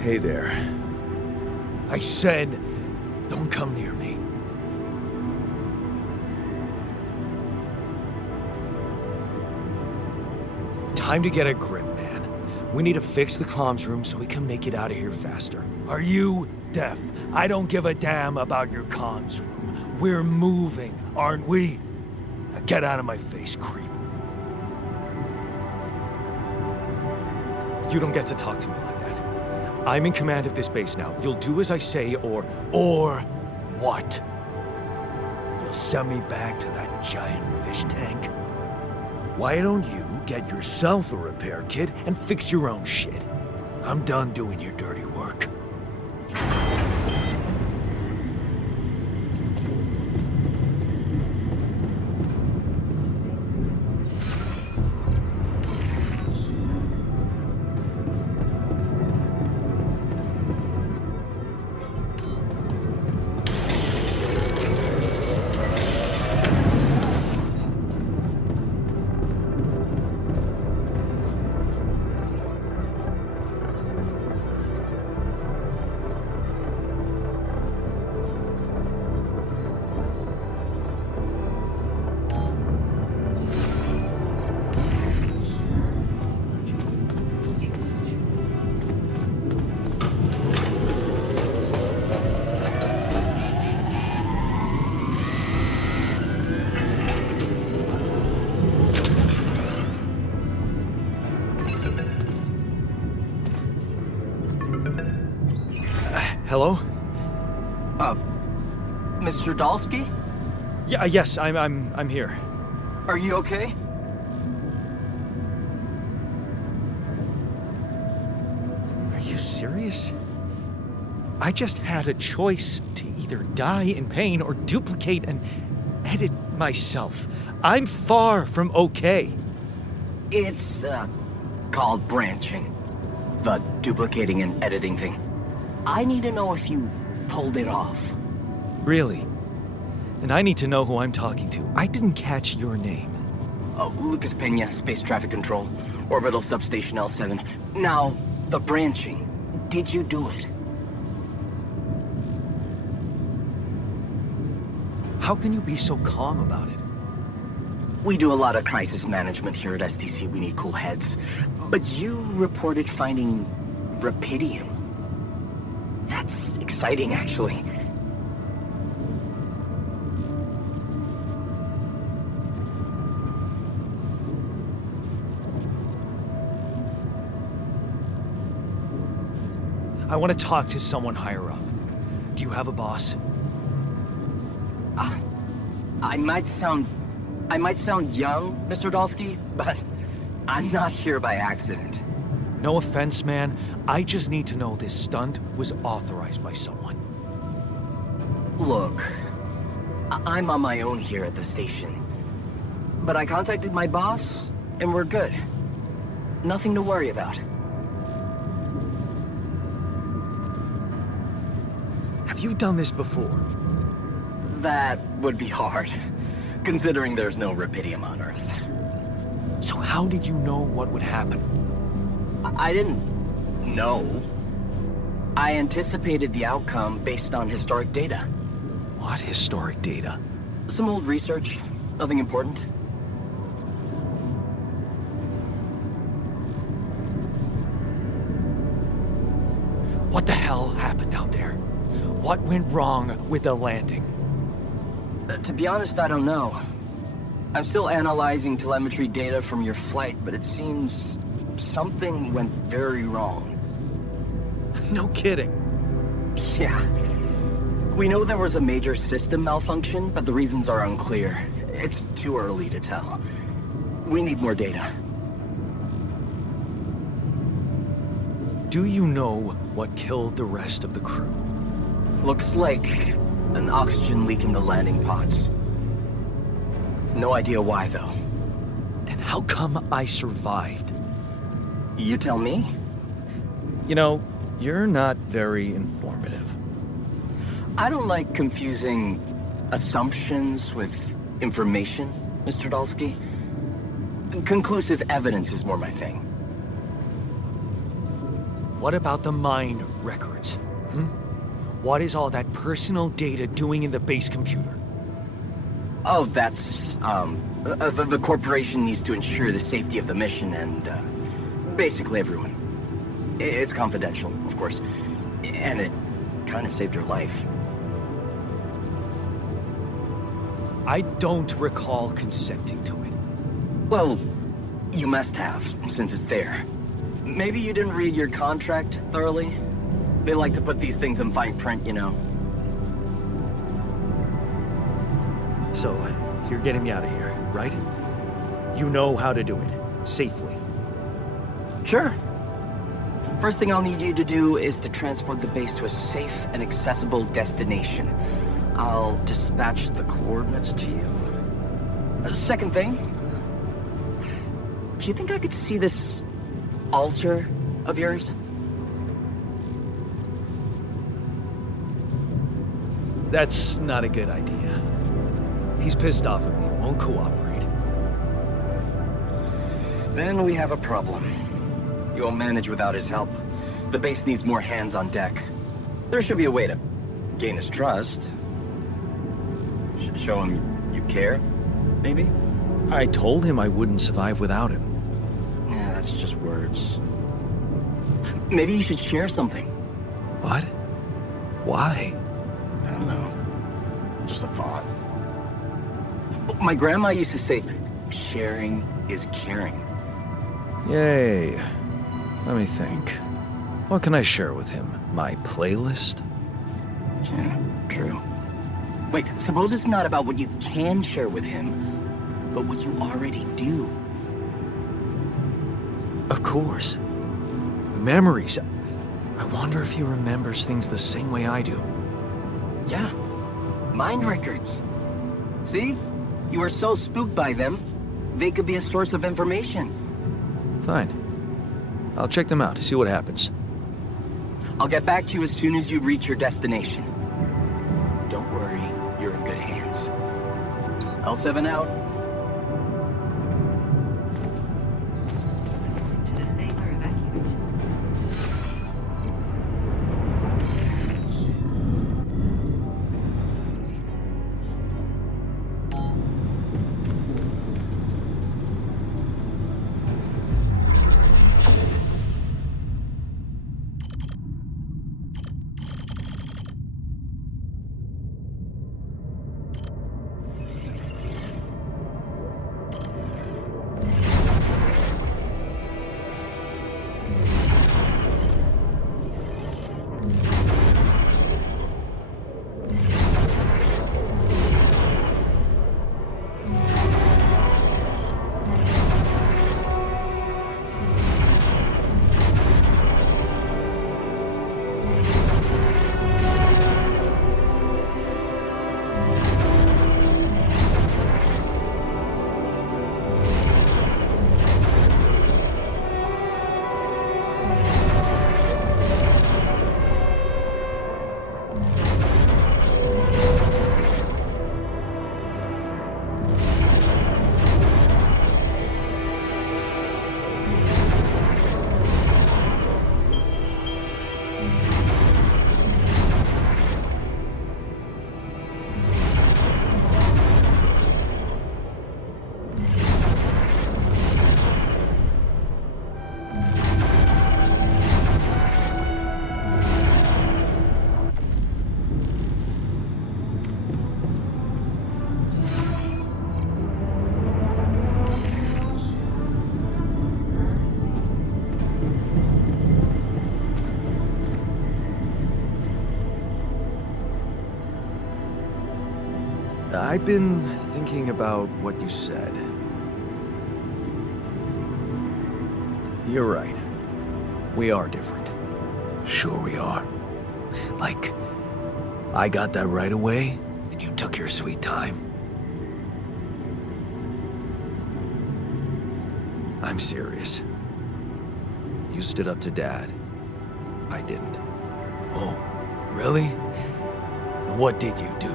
Hey there. I said, don't come near me. Time to get a grip, man. We need to fix the comms room so we can make it out of here faster. Are you deaf? I don't give a damn about your comms room. We're moving, aren't we? Now get out of my face, creep. You don't get to talk to me like that. I'm in command of this base now. You'll do as I say, or what? You'll send me back to that giant fish tank? Why don't you get yourself a repair kit and fix your own shit? I'm done doing your dirty work. Hello? Mr. Dольский? Yeah, yes, I'm here. Are you okay? Are you serious? I just had a choice to either die in pain or duplicate and edit myself. I'm far from okay. It's, called branching. The duplicating and editing thing. I need to know if you pulled it off. Really? And I need to know who I'm talking to. I didn't catch your name. Oh, Lucas Peña, Space Traffic Control, Orbital Substation L7. Now, the branching. Did you do it? How can you be so calm about it? We do a lot of crisis management here at STC. We need cool heads. But you reported finding Rapidium. That's exciting, actually. I want to talk to someone higher up. Do you have a boss? I might sound young, Mr. Dольский, but I'm not here by accident. No offense, man. I just need to know this stunt was authorized by someone. Look, I'm on my own here at the station. But I contacted my boss, and we're good. Nothing to worry about. Have you done this before? That would be hard, considering there's no Rapidium on Earth. So how did you know what would happen? I didn't know. I anticipated the outcome based on historic data. What historic data? Some old research. Nothing important? What the hell happened out there? What went wrong with the landing? To be honest, I don't know. I'm still analyzing telemetry data from your flight, but it seems something went very wrong. No kidding. Yeah. We know there was a major system malfunction, but the reasons are unclear. It's too early to tell. We need more data. Do you know what killed the rest of the crew? Looks like an oxygen leak in the landing pods. No idea why, though. Then how come I survived? You tell me? You know, you're not very informative. I don't like confusing assumptions with information, Mr. Dulski. Conclusive evidence is more my thing. What about the mine records? What is all that personal data doing in the base computer? Oh, that's, the corporation needs to ensure the safety of the mission and, basically everyone. It's confidential, of course. And it kind of saved your life. I don't recall consenting to it. Well, you must have, since it's there. Maybe you didn't read your contract thoroughly? They like to put these things in fine print, you know. So, you're getting me out of here, right? You know how to do it, safely. Sure. First thing I'll need you to do is to transport the base to a safe and accessible destination. I'll dispatch the coordinates to you. Second thing, do you think I could see this altar of yours? That's not a good idea. He's pissed off at me, won't cooperate. Then we have a problem. You won't manage without his help. The base needs more hands on deck. There should be a way to gain his trust. Show him you care, maybe? I told him I wouldn't survive without him. Yeah, that's just words. Maybe you should share something. What? Why? I don't know. Just a thought. My grandma used to say, sharing is caring. Yay. Let me think. What can I share with him? My playlist? Yeah, true. Wait, suppose it's not about what you can share with him, but what you already do. Of course. Memories. I wonder if he remembers things the same way I do. Yeah, mind records. See? You are so spooked by them, they could be a source of information. Fine. I'll check them out to see what happens. I'll get back to you as soon as you reach your destination. Don't worry, you're in good hands. L7 out. I've been thinking about what you said. You're right. We are different. Sure we are. Like, I got that right away, and you took your sweet time. I'm serious. You stood up to Dad. I didn't. Oh, really? What did you do?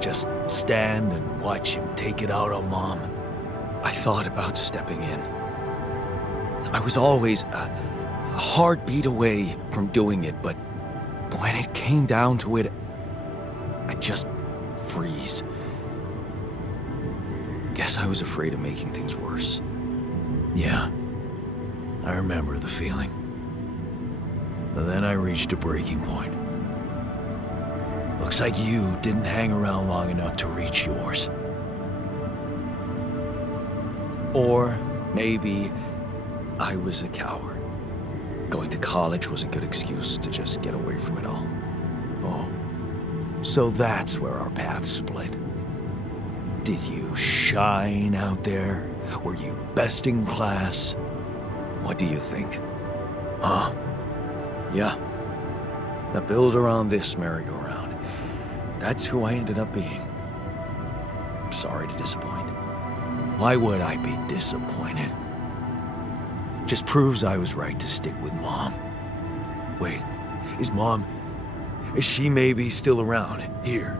Just stand and watch him take it out on Mom? I thought about stepping in. I was always a heartbeat away from doing it, but when it came down to it, I'd just freeze. Guess I was afraid of making things worse. Yeah, I remember the feeling. But then I reached a breaking point. Looks like you didn't hang around long enough to reach yours. Or maybe I was a coward. Going to college was a good excuse to just get away from it all. Oh, so that's where our paths split. Did you shine out there? Were you best in class? What do you think? Huh? Yeah. Now build around this merry-go-round. That's who I ended up being. I'm sorry to disappoint. Why would I be disappointed? Just proves I was right to stick with Mom. Wait, is she maybe still around here?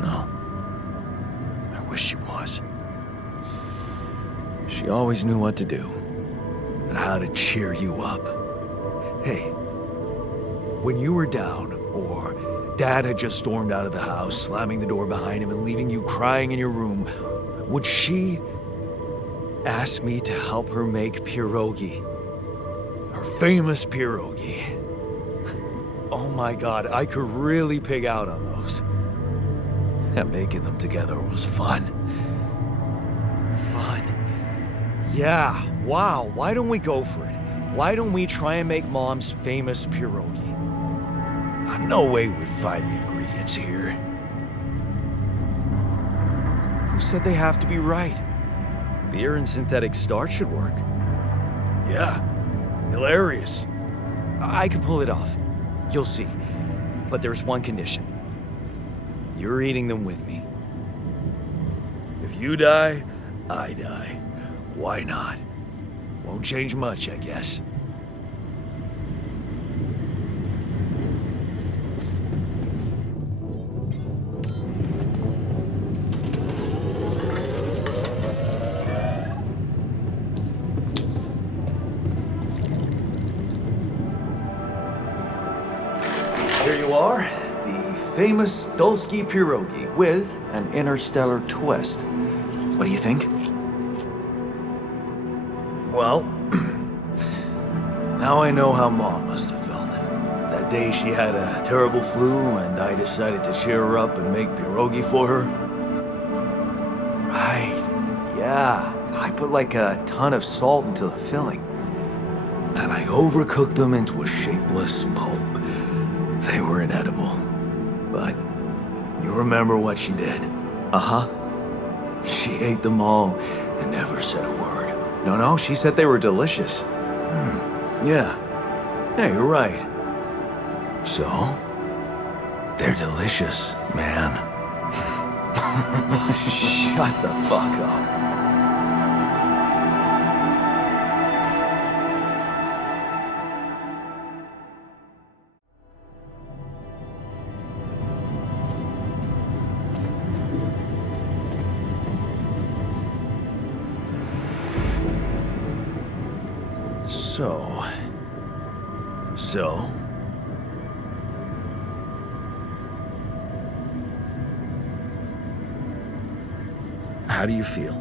No. I wish she was. She always knew what to do and how to cheer you up. Hey, when you were down or Dad had just stormed out of the house, slamming the door behind him and leaving you crying in your room, would she ask me to help her make pierogi? Her famous pierogi. Oh my God, I could really pig out on those. And making them together was fun. Fun. Yeah, wow, why don't we go for it? Why don't we try and make Mom's famous pierogi? No way we'd find the ingredients here. Who said they have to be right? Beer and synthetic starch should work. Yeah, hilarious. I can pull it off. You'll see. But there's one condition. You're eating them with me. If you die, I die. Why not? Won't change much, I guess. Here you are, the famous Dольский pierogi with an interstellar twist. What do you think? Well, now I know how Mom must have felt. That day she had a terrible flu and I decided to cheer her up and make pierogi for her. Right, yeah. I put like a ton of salt into the filling. And I overcooked them into a shapeless pulp. They were inedible. But you remember what she did? Uh-huh. She ate them all and never said a word. No, she said they were delicious. Yeah. Yeah, you're right. So, they're delicious, man. Shut the fuck up. So, how do you feel?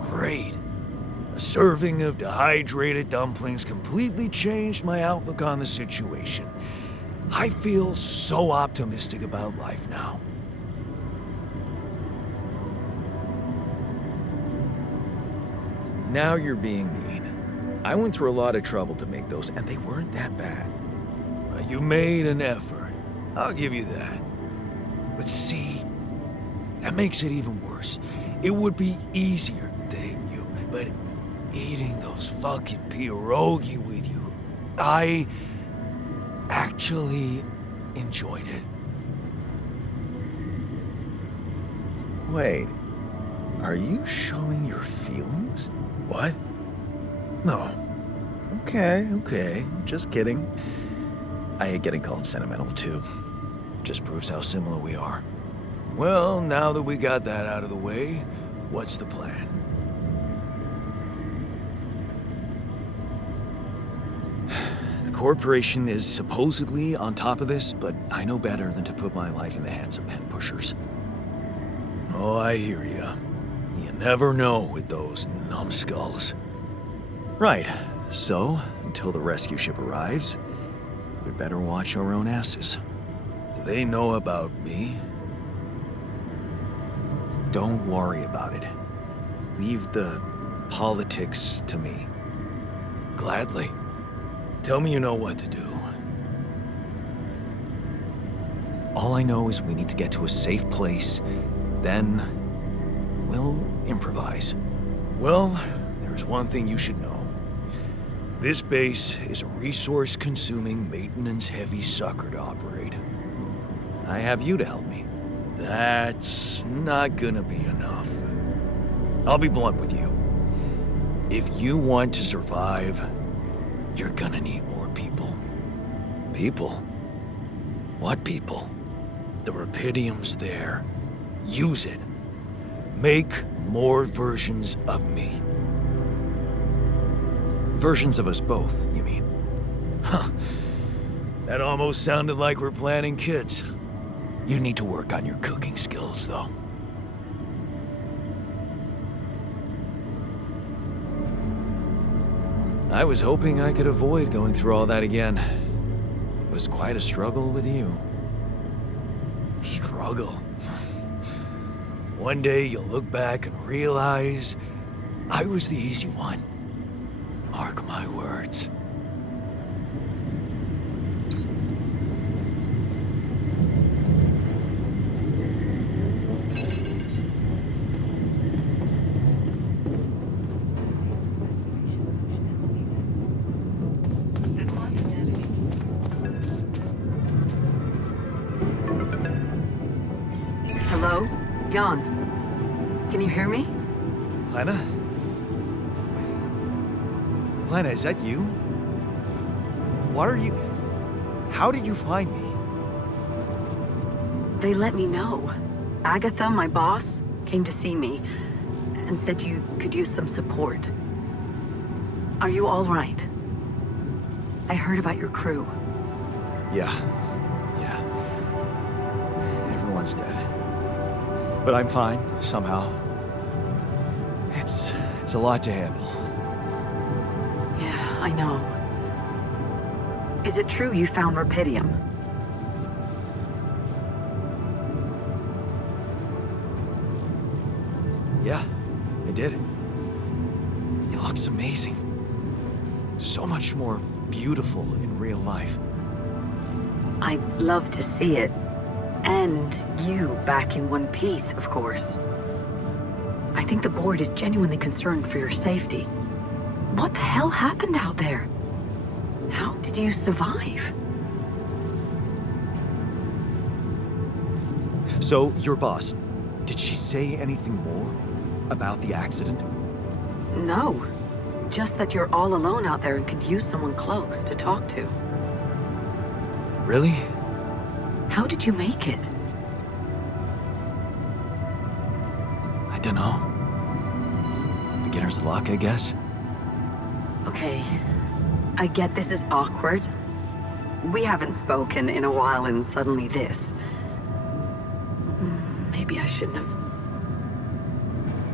Great. A serving of dehydrated dumplings completely changed my outlook on the situation. I feel so optimistic about life now. Now you're being mean. I went through a lot of trouble to make those, and they weren't that bad. You made an effort. I'll give you that. But see, that makes it even worse. It would be easier to hate you, but eating those fucking pierogi with you, I actually enjoyed it. Wait, are you showing your feelings? What? No. Okay, just kidding. I hate getting called sentimental too. Just proves how similar we are. Well, now that we got that out of the way, what's the plan? The corporation is supposedly on top of this, but I know better than to put my life in the hands of pen pushers. Oh, I hear ya. You never know with those numbskulls. Right, so until the rescue ship arrives, we'd better watch our own asses. Do they know about me? Don't worry about it. Leave the politics to me. Gladly. Tell me you know what to do. All I know is we need to get to a safe place, then we'll improvise. Well, there's one thing you should know. This base is a resource-consuming, maintenance-heavy sucker to operate. I have you to help me. That's not gonna be enough. I'll be blunt with you. If you want to survive, you're gonna need more people. People? What people? The Rapidium's there. Use it. Make more versions of me. Versions of us both, you mean? Huh. That almost sounded like we're planning kids. You need to work on your cooking skills, though. I was hoping I could avoid going through all that again. It was quite a struggle with you. Struggle? One day you'll look back and realize I was the easy one. Mark my words. Hello? Jan? Can you hear me? Lena? Lena, is that you? What are you... How did you find me? They let me know. Agatha, my boss, came to see me and said you could use some support. Are you all right? I heard about your crew. Yeah. Everyone's dead. But I'm fine, somehow. It's a lot to handle. Yeah, I know. Is it true you found Rapidium? Yeah, I did. It looks amazing. So much more beautiful in real life. I'd love to see it. And you back in one piece, of course. I think the board is genuinely concerned for your safety. What the hell happened out there? How did you survive? So, your boss, did she say anything more about the accident? No. Just that you're all alone out there and could use someone close to talk to. Really? How did you make it? I don't know. Beginner's luck, I guess. Okay. I get this is awkward. We haven't spoken in a while and suddenly this. Maybe I shouldn't have.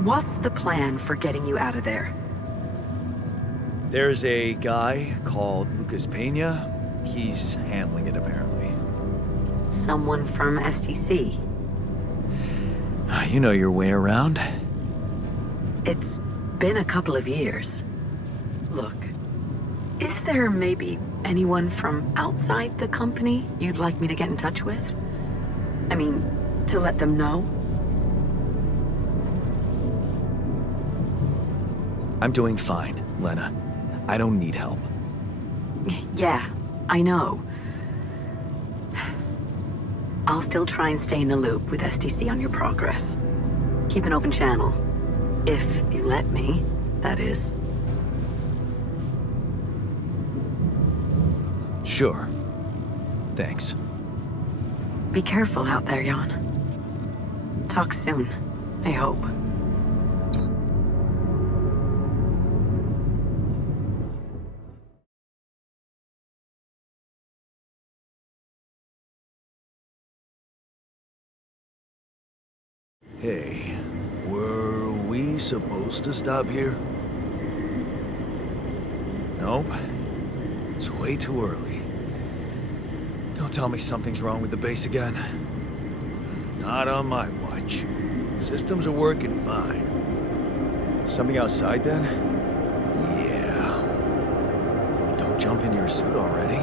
What's the plan for getting you out of there? There's a guy called Lucas Pena. He's handling it, apparently. Someone from STC. You know your way around. It's been a couple of years. Look, is there maybe anyone from outside the company you'd like me to get in touch with? I mean, To let them know? I'm doing fine, Lena. I don't need help. Yeah, I know. I'll still try and stay in the loop with SDC on your progress. Keep an open channel. If you let me, that is. Sure. Thanks. Be careful out there, Jan. Talk soon, I hope. Hey, were we supposed to stop here? Nope. It's way too early. Don't tell me something's wrong with the base again. Not on my watch. Systems are working fine. Something outside then? Yeah. Don't jump in your suit already.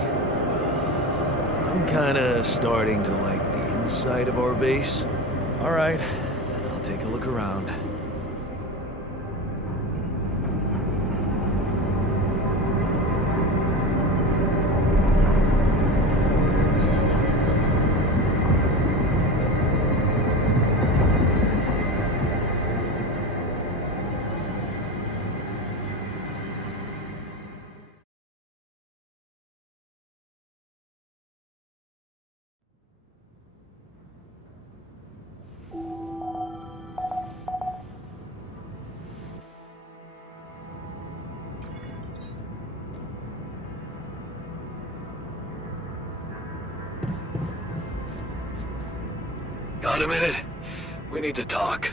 I'm kinda starting to like the inside of our base. All right. I'll take a look around. Got a minute? We need to talk.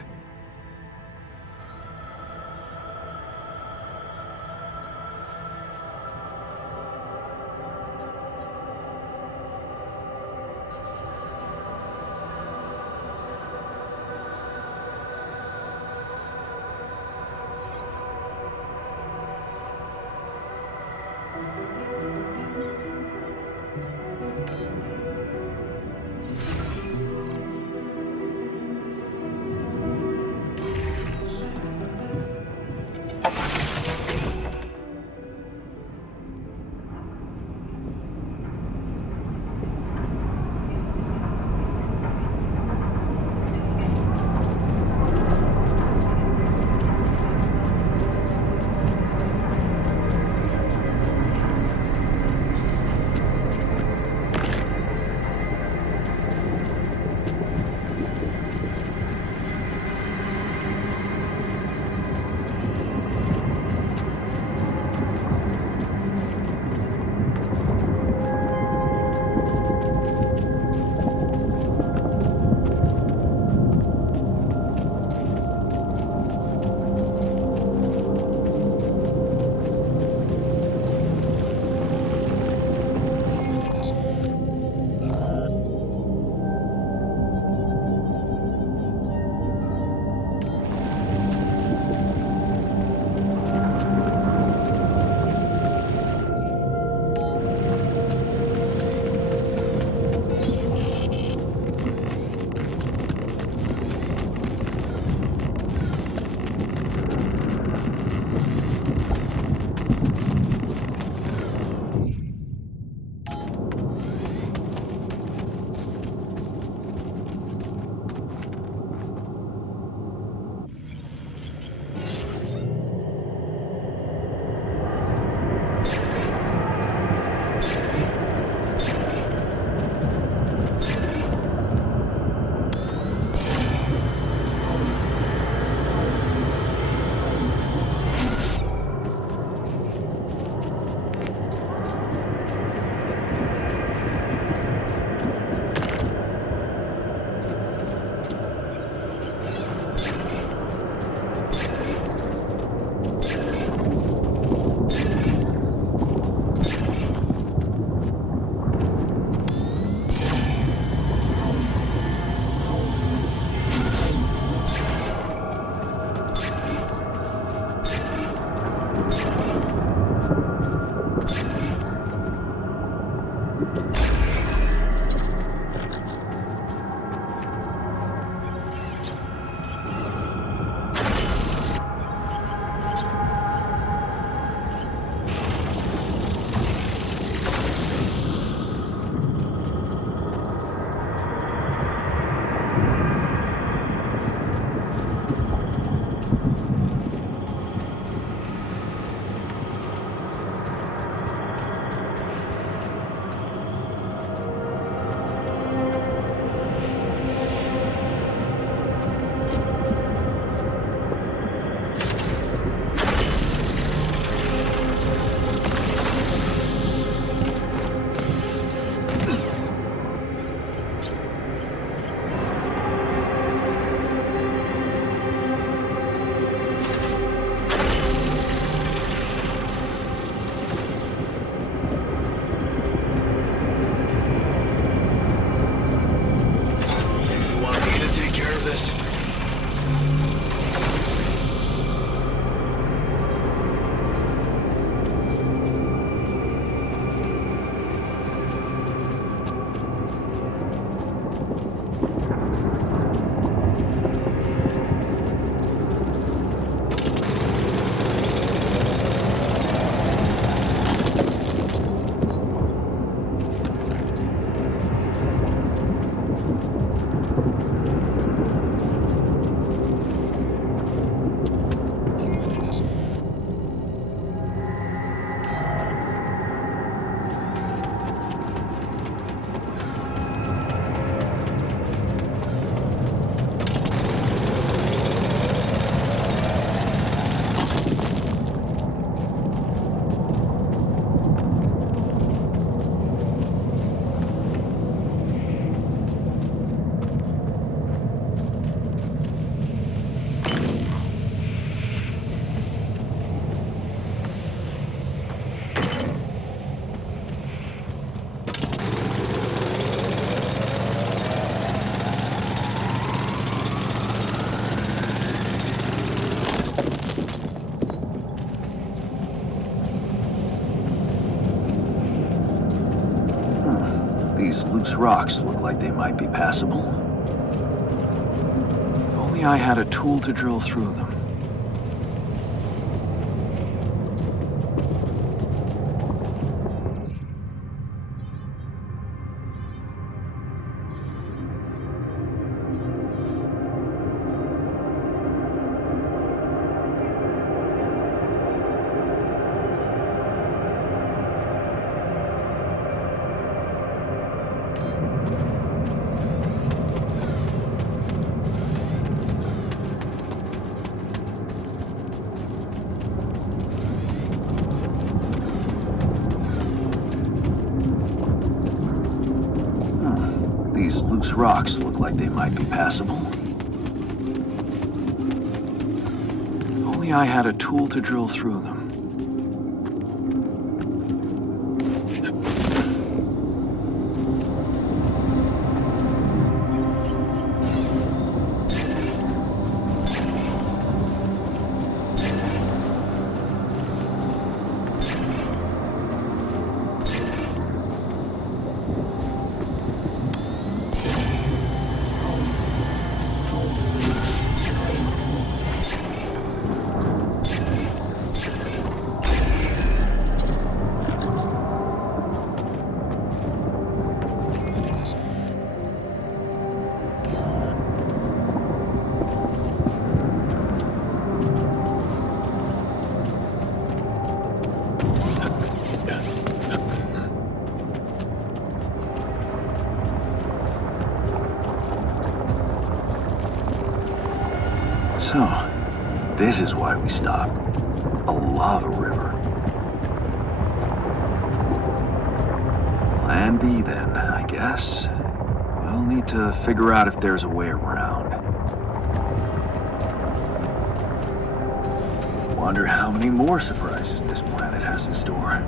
this. These loose rocks look like they might be passable. If only I had a tool to drill through them. These loose rocks look like they might be passable. If only I had a tool to drill through them. So, this is why we stopped. A lava river. Plan B then, I guess. We'll need to figure out if there's a way around. Wonder how many more surprises this planet has in store.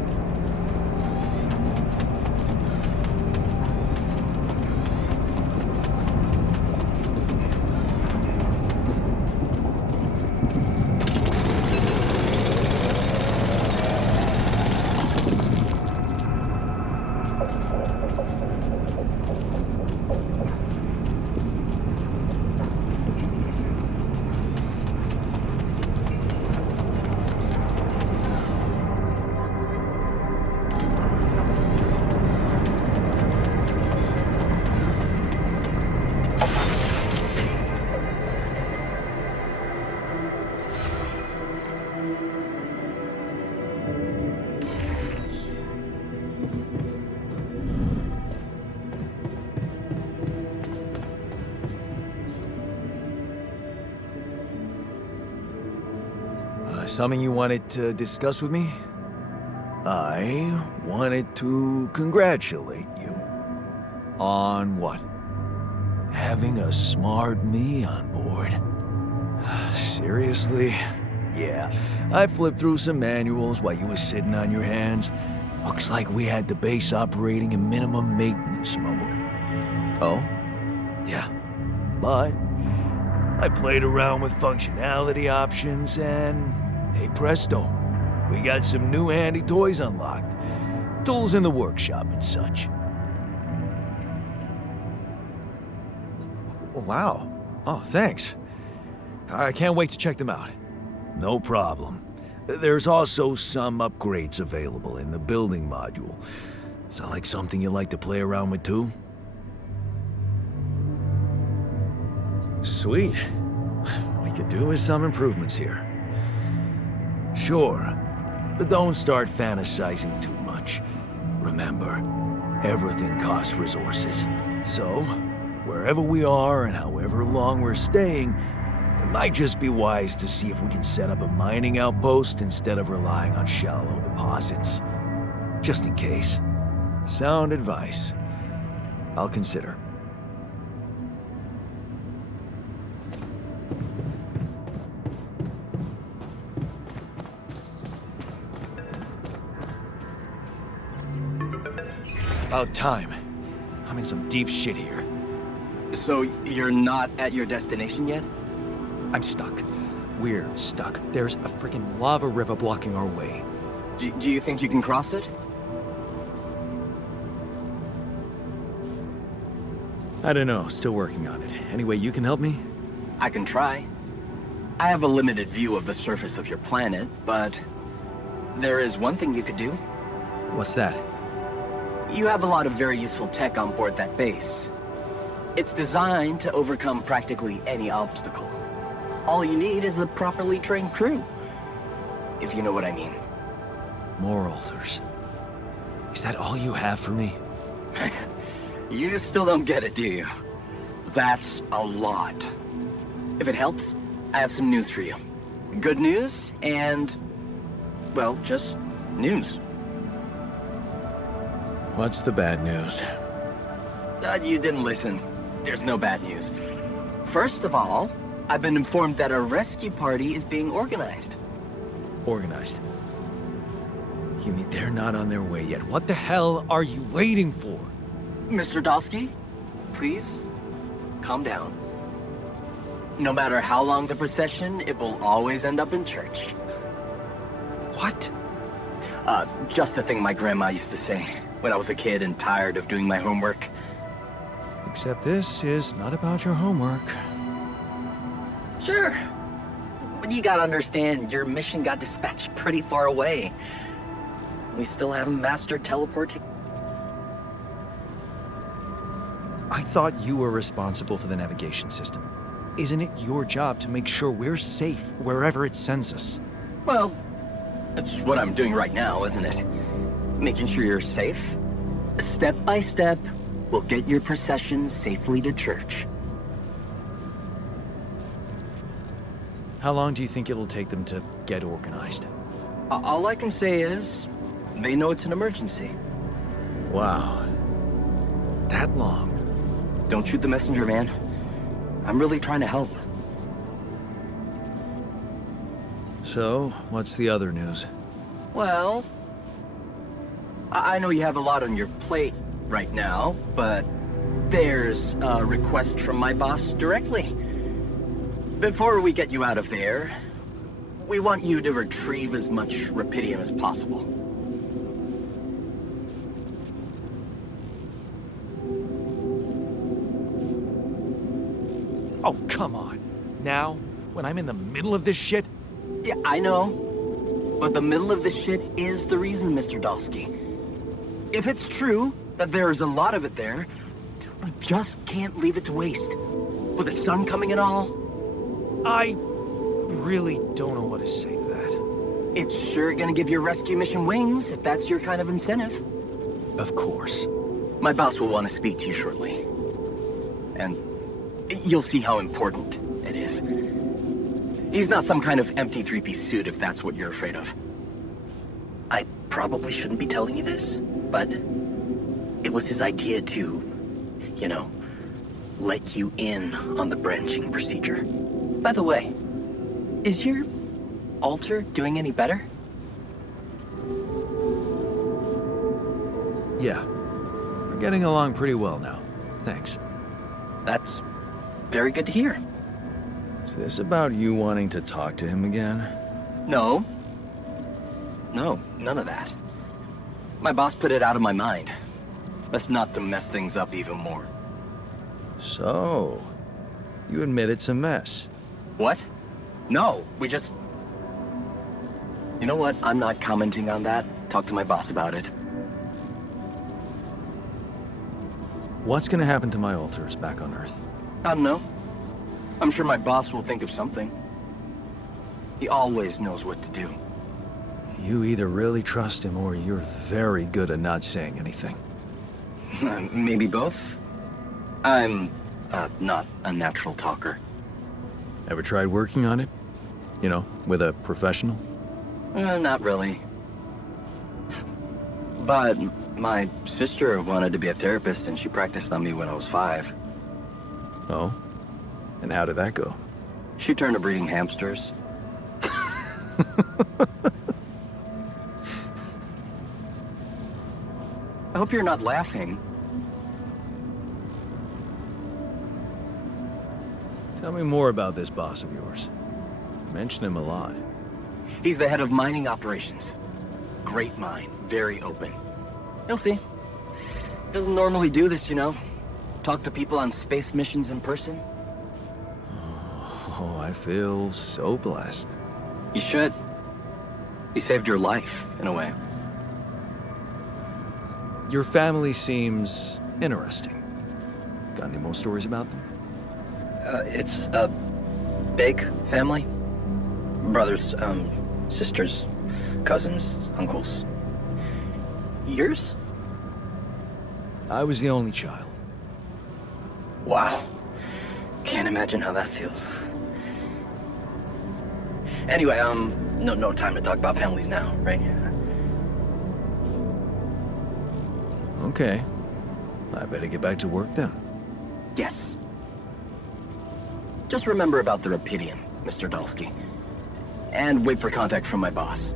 Something you wanted to discuss with me? I wanted to congratulate you. On what? Having a smart me on board. Seriously? Yeah, I flipped through some manuals while you were sitting on your hands. Looks like we had the base operating in minimum maintenance mode. Oh? Yeah. But I played around with functionality options and, hey presto, we got some new handy toys unlocked. Tools in the workshop and such. Wow. Oh, thanks. I can't wait to check them out. No problem. There's also some upgrades available in the building module. Sound like something you like to play around with too? Sweet. We could do with some improvements here. Sure, but don't start fantasizing too much. Remember, everything costs resources. So, wherever we are and however long we're staying, it might just be wise to see if we can set up a mining outpost instead of relying on shallow deposits. Just in case. Sound advice. I'll consider. About time. I'm in some deep shit here. So you're not at your destination yet? I'm stuck. We're stuck. There's a freaking lava river blocking our way. Do you think you can cross it? I don't know. Still working on it. Anyway, you can help me? I can try. I have a limited view of the surface of your planet, but there is one thing you could do. What's that? You have a lot of very useful tech on board that base. It's designed to overcome practically any obstacle. All you need is a properly trained crew, if you know what I mean. More altars. Is that all you have for me? You still don't get it, do you? That's a lot. If it helps, I have some news for you. Good news and, well, just news. What's the bad news? You didn't listen. There's no bad news. First of all, I've been informed that a rescue party is being organized. Organized. You mean they're not on their way yet? What the hell are you waiting for? Mr. Dosky, please, calm down. No matter how long the procession, it will always end up in church. What? Just the thing my grandma used to say when I was a kid and tired of doing my homework. Except this is not about your homework. Sure. But you gotta understand, your mission got dispatched pretty far away. We still haven't mastered teleporting. I thought you were responsible for the navigation system. Isn't it your job to make sure we're safe wherever it sends us? Well, that's what I'm doing right now, isn't it? Making sure you're safe. Step by step, we'll get your procession safely to church. How long do you think it'll take them to get organized? All I can say is, they know it's an emergency. Wow. That long? Don't shoot the messenger, man. I'm really trying to help. So, what's the other news? Well, I know you have a lot on your plate right now, but there's a request from my boss directly. Before we get you out of there, we want you to retrieve as much rupidium as possible. Oh, come on. Now? When I'm in the middle of this shit? Yeah, I know. But the middle of this shit is the reason, Mr. Dosky. If it's true that there's a lot of it there, we just can't leave it to waste. With the sun coming and all. I really don't know what to say to that. It's sure gonna give your rescue mission wings, if that's your kind of incentive. Of course. My boss will want to speak to you shortly. And you'll see how important it is. He's not some kind of empty three-piece suit if that's what you're afraid of. I probably shouldn't be telling you this, but it was his idea to, you know, let you in on the branching procedure. By the way, is your altar doing any better? Yeah. We're getting along pretty well now. Thanks. That's very good to hear. Is this about you wanting to talk to him again? No. No, none of that. My boss put it out of my mind. Best not to mess things up even more. So, you admit it's a mess. What? No, we just... You know what? I'm not commenting on that. Talk to my boss about it. What's gonna happen to my alters back on Earth? I don't know. I'm sure my boss will think of something. He always knows what to do. You either really trust him or you're very good at not saying anything. Maybe both. I'm not a natural talker. Ever tried working on it? You know, with a professional? Not really. But my sister wanted to be a therapist and she practiced on me when I was 5. Oh? And how did that go? She turned to breeding hamsters. I hope you're not laughing. Tell me more about this boss of yours. You mention him a lot. He's the head of mining operations. Great mine, very open. You'll see. Doesn't normally do this, you know. Talk to people on space missions in person. Oh, I feel so blessed. You should. He saved your life, in a way. Your family seems interesting. Got any more stories about them? It's a big family. Brothers, sisters, cousins, uncles. Yours? I was the only child. Wow. Can't imagine how that feels. Anyway, no time to talk about families now, right? Okay. I better get back to work then. Yes. Just remember about the Rapidian, Mr. Dulski. And wait for contact from my boss.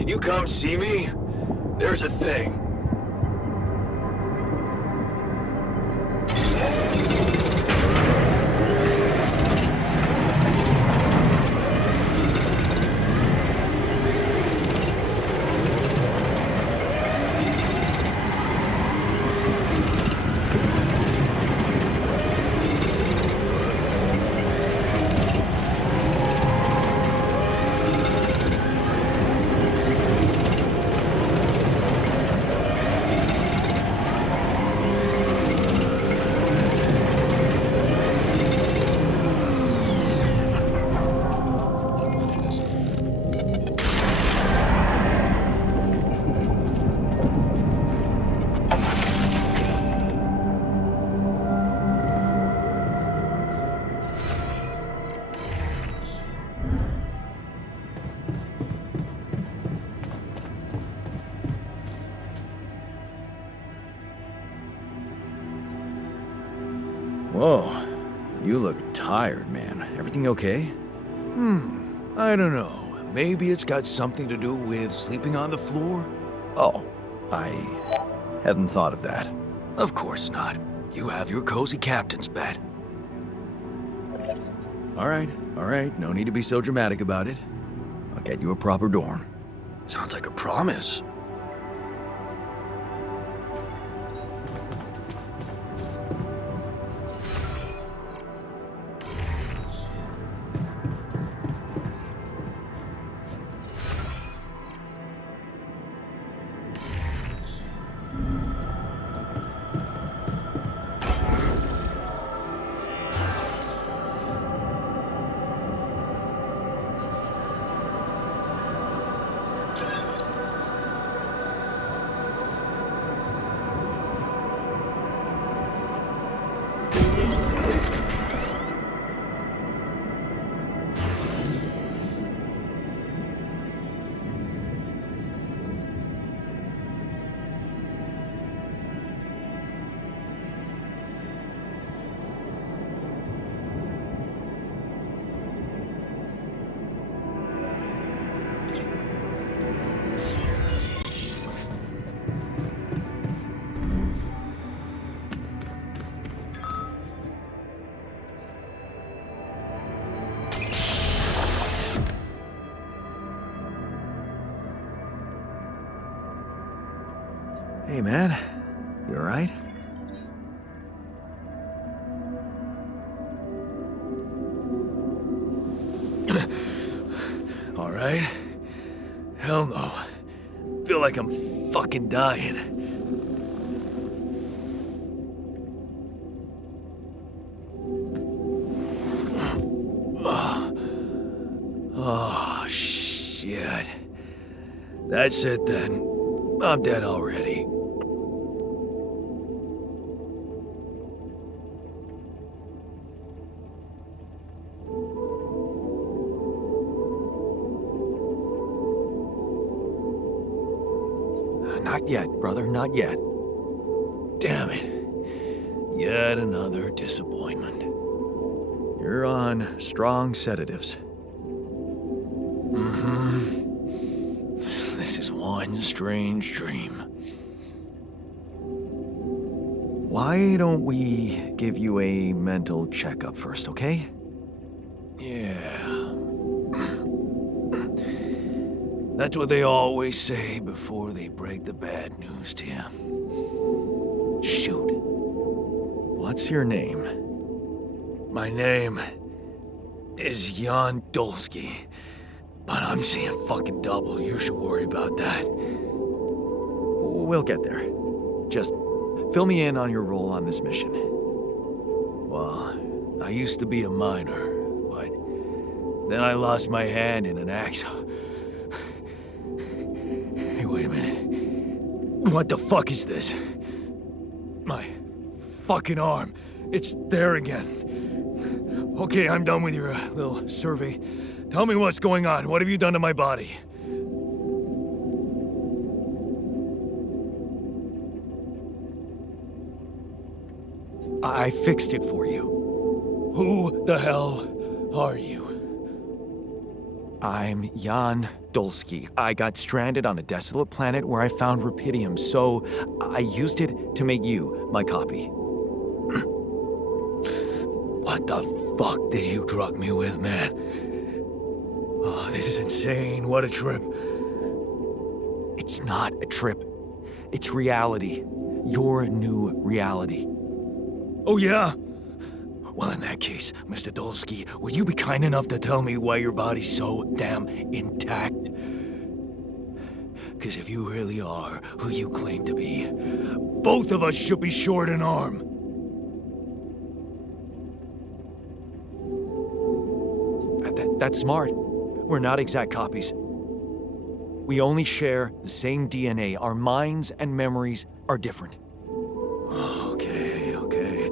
can you come see me? There's a thing. Whoa, you look tired, man. Everything okay? I don't know. Maybe it's got something to do with sleeping on the floor? Oh, I hadn't thought of that. Of course not. You have your cozy captain's bed. All right, no need to be so dramatic about it. I'll get you a proper dorm. Sounds like a promise. Hey, man. You all right? All right? Hell no. Feel like I'm fucking dying. Oh, shit. That's it then. I'm dead already. Not yet, brother, not yet. Damn it. Yet another disappointment. You're on strong sedatives. This is one strange dream. Why don't we give you a mental checkup first, okay? Yeah. That's what they always say before they break the bad news to you. Shoot. What's your name? My name is Yan Dольский, but I'm seeing fucking double. You should worry about that. We'll get there. Just fill me in on your role on this mission. Well, I used to be a miner, but then I lost my hand in an accident. Hey, wait a minute. What the fuck is this? My fucking arm. It's there again. Okay, I'm done with your little survey. Tell me what's going on. What have you done to my body? I fixed it for you. Who the hell are you? I'm Jan Dольский. I got stranded on a desolate planet where I found rupidium, so I used it to make you my copy. What the fuck did you drug me with, man? Oh, this is insane. What a trip. It's not a trip. It's reality. Your new reality. Oh, yeah? Well, in that case, Mr. Dольский, would you be kind enough to tell me why your body's so damn intact? Because if you really are who you claim to be, both of us should be short an arm. That's smart. We're not exact copies. We only share the same DNA. Our minds and memories are different. Okay, okay.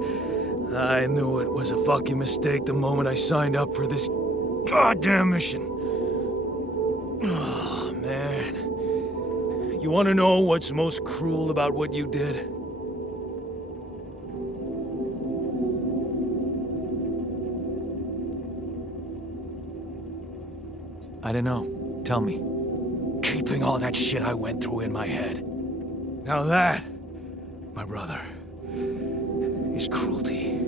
I knew it was a fucking mistake the moment I signed up for this goddamn mission. Oh, man. You want to know what's most cruel about what you did? I don't know. Tell me. Keeping all that shit I went through in my head. Now that, my brother, is cruelty.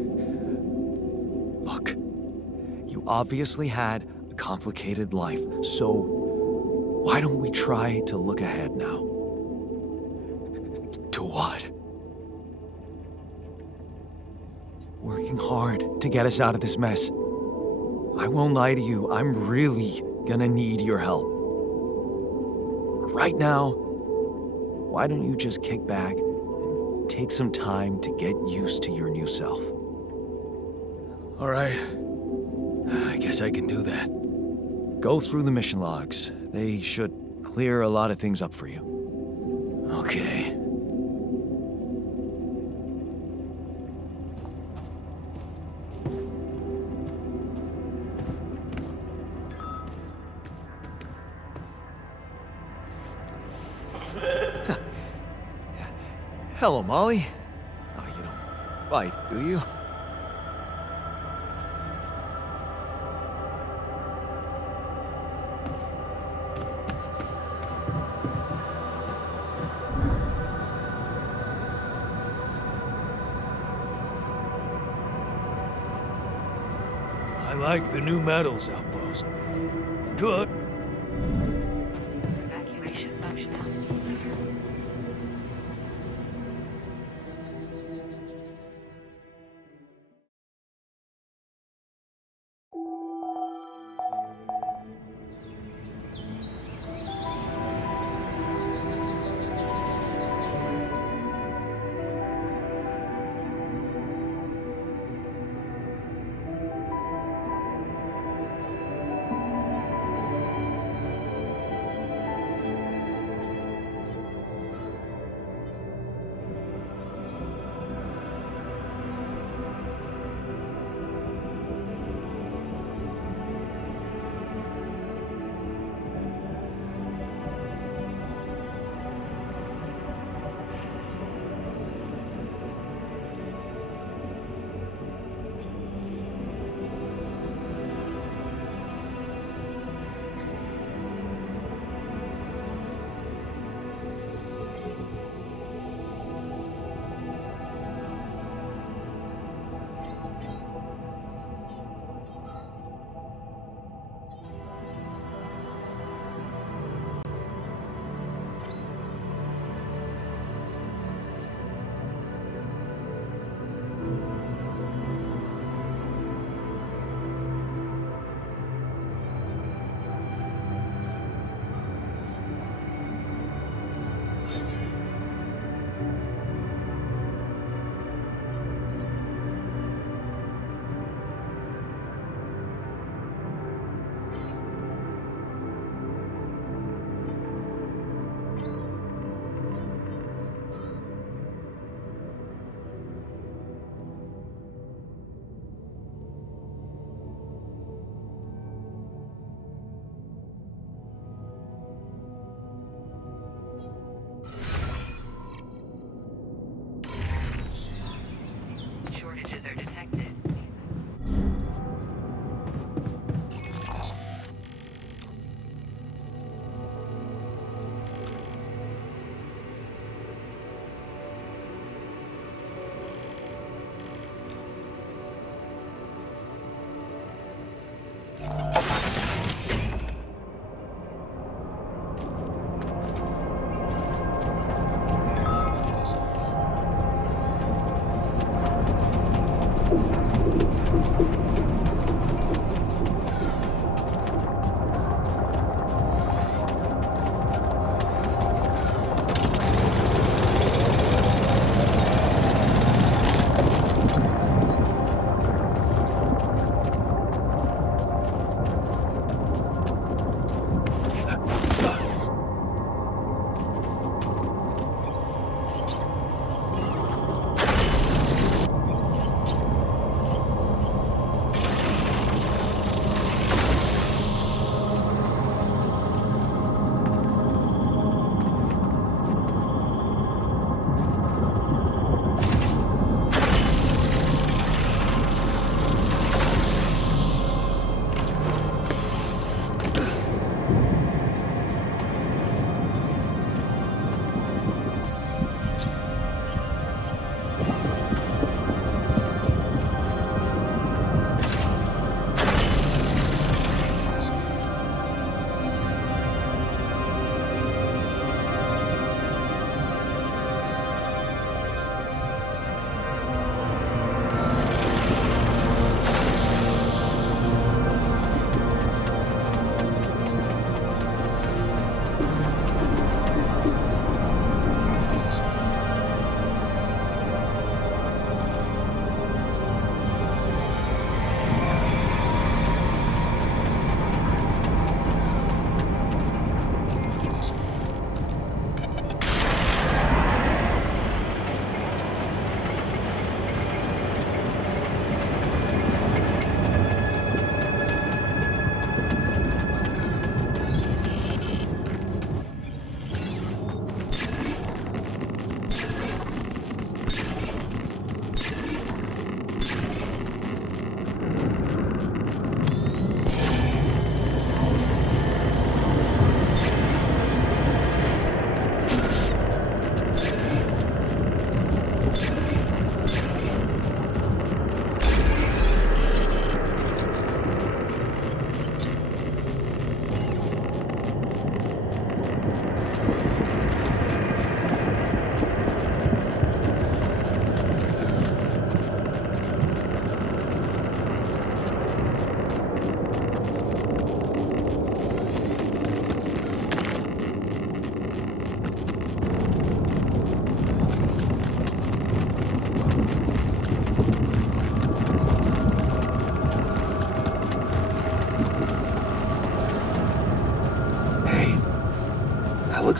Look, you obviously had a complicated life, so why don't we try to look ahead now? To what? Working hard to get us out of this mess. I won't lie to you, I'm really gonna need your help. Right now, why don't you just kick back and take some time to get used to your new self? All right. I guess I can do that. Go through the mission logs. They should clear a lot of things up for you. Okay. Hello, Molly. Oh, you don't bite, do you? I like the new metals outpost. Good. Evacuation functional.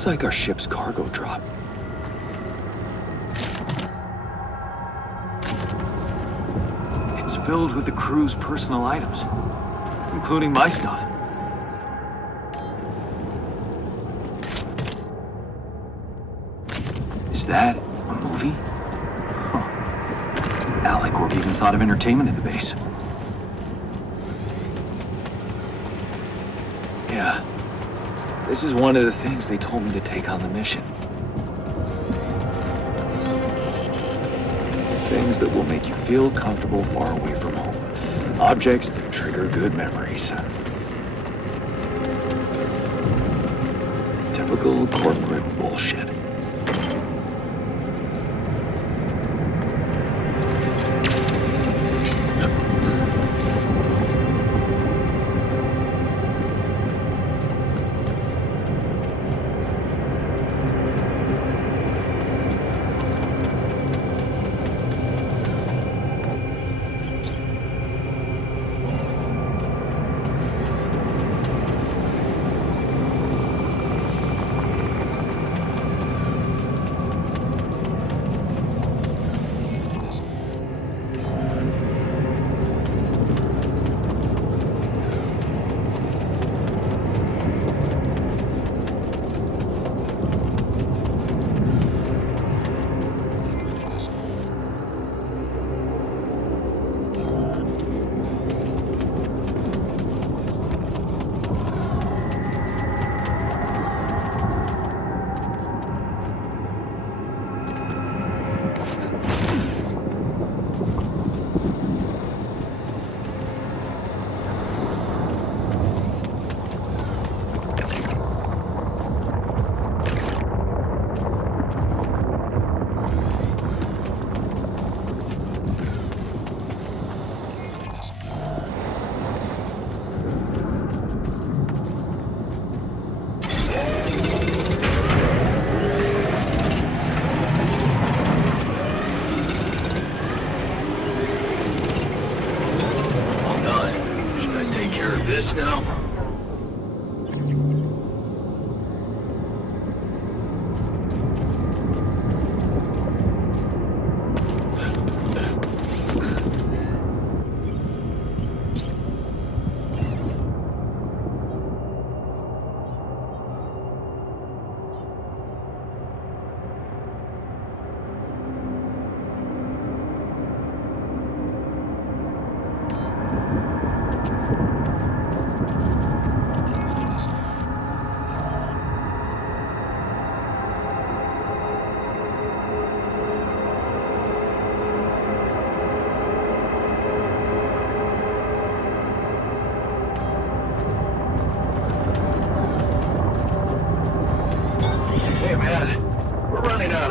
Looks like our ship's cargo drop. It's filled with the crew's personal items, including my stuff. Is that a movie? Huh. Alicorp even thought of entertainment in the base. Yeah. This is one of the things they told me to take on the mission. Things that will make you feel comfortable far away from home. Objects that trigger good memories. Typical corporate bullshit.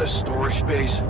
Storage space.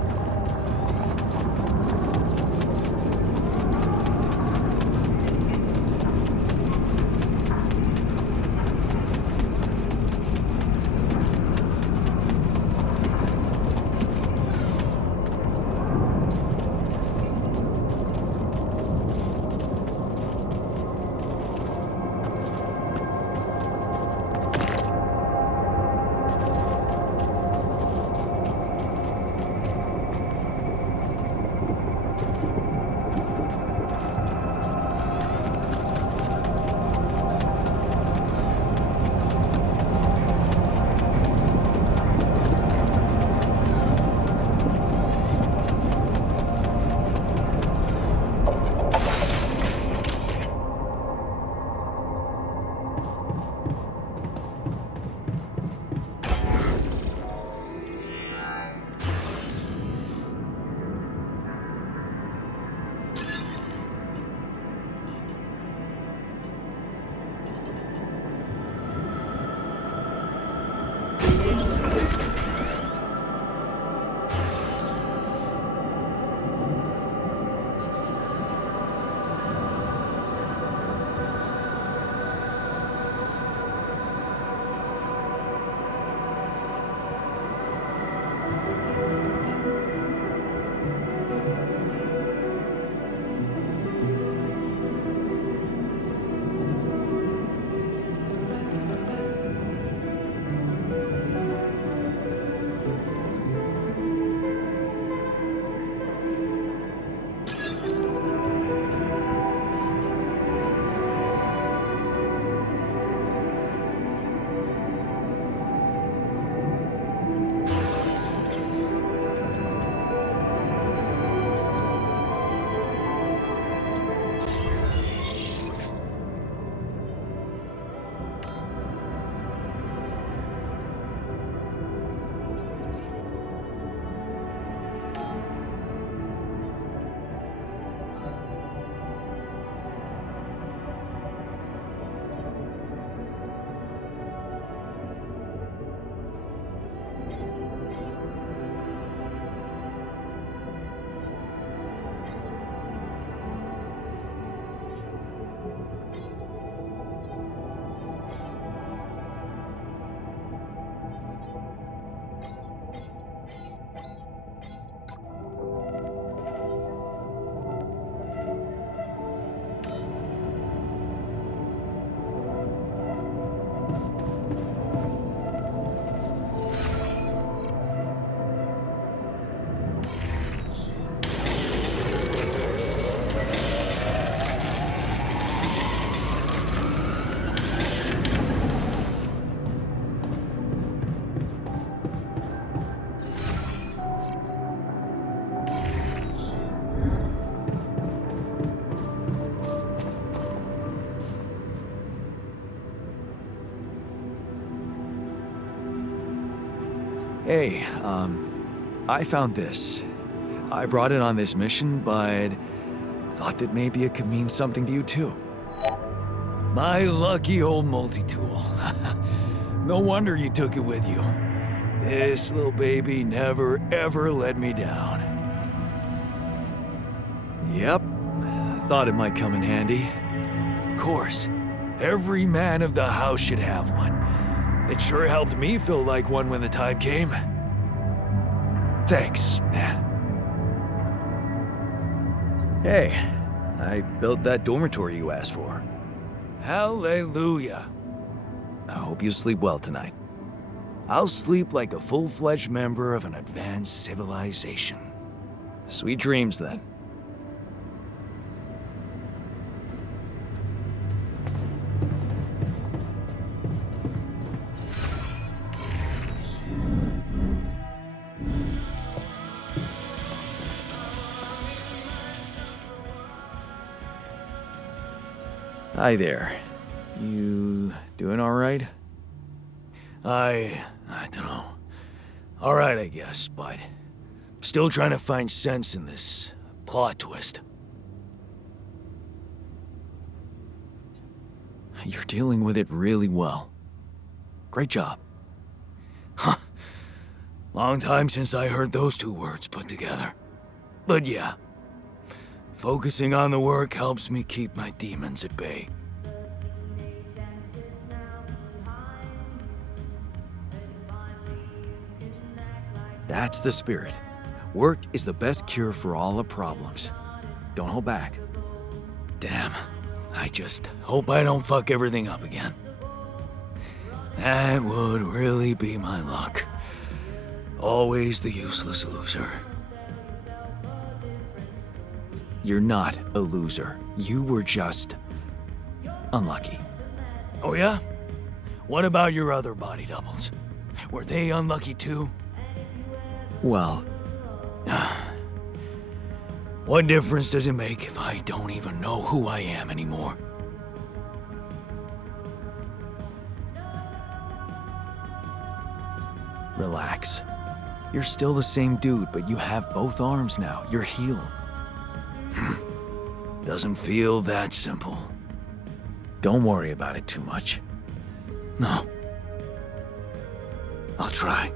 Hey, I found this. I brought it on this mission, but thought that maybe it could mean something to you too. My lucky old multi-tool. No wonder you took it with you. This little baby never ever let me down. Yep, I thought it might come in handy. Of course, every man of the house should have one. It sure helped me feel like one when the time came. Thanks, man. Hey, I built that dormitory you asked for. Hallelujah. I hope you sleep well tonight. I'll sleep like a full-fledged member of an advanced civilization. Sweet dreams, then. Hi there. You doing all right? I don't know. All right, I guess, but still trying to find sense in this plot twist. You're dealing with it really well. Great job. Huh. Long time since I heard those two words put together. But yeah. Focusing on the work helps me keep my demons at bay. That's the spirit. Work is the best cure for all the problems. Don't hold back. Damn, I just hope I don't fuck everything up again. That would really be my luck. Always the useless loser. You're not a loser. You were just unlucky. Oh yeah? What about your other body doubles? Were they unlucky too? Well, what difference does it make if I don't even know who I am anymore? Relax. You're still the same dude, but you have both arms now. You're healed. Doesn't feel that simple. Don't worry about it too much. No. I'll try.